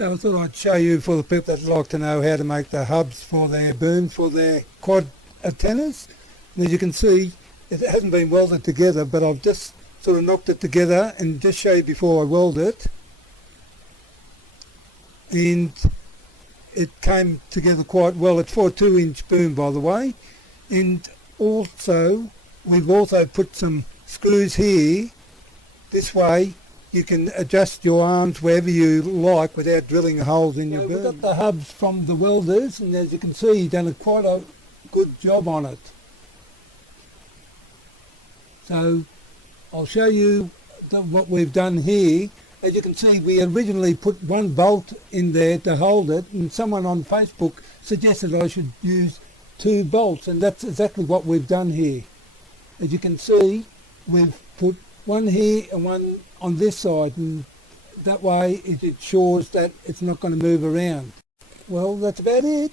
So I thought I'd show you, for the people that like to know how to make the hubs for their boom, for their quad antennas. And as you can see, it hasn't been welded together, but I've just sort of knocked it together and just show you before I weld it. And it came together quite well. It's for a 2-inch boom, by the way. And also, we've also put some screws here. This way you can adjust your arms wherever you like without drilling holes in your boom. We've got the hubs from the welders, and as you can see, he's done quite a good job on it. So I'll show you what we've done here. As you can see, we originally put one bolt in there to hold it, and someone on Facebook suggested I should use 2 bolts, and that's exactly what we've done here. As you can see, we've put one here and one on this side, and that way it ensures that it's not going to move around. Well, that's about it.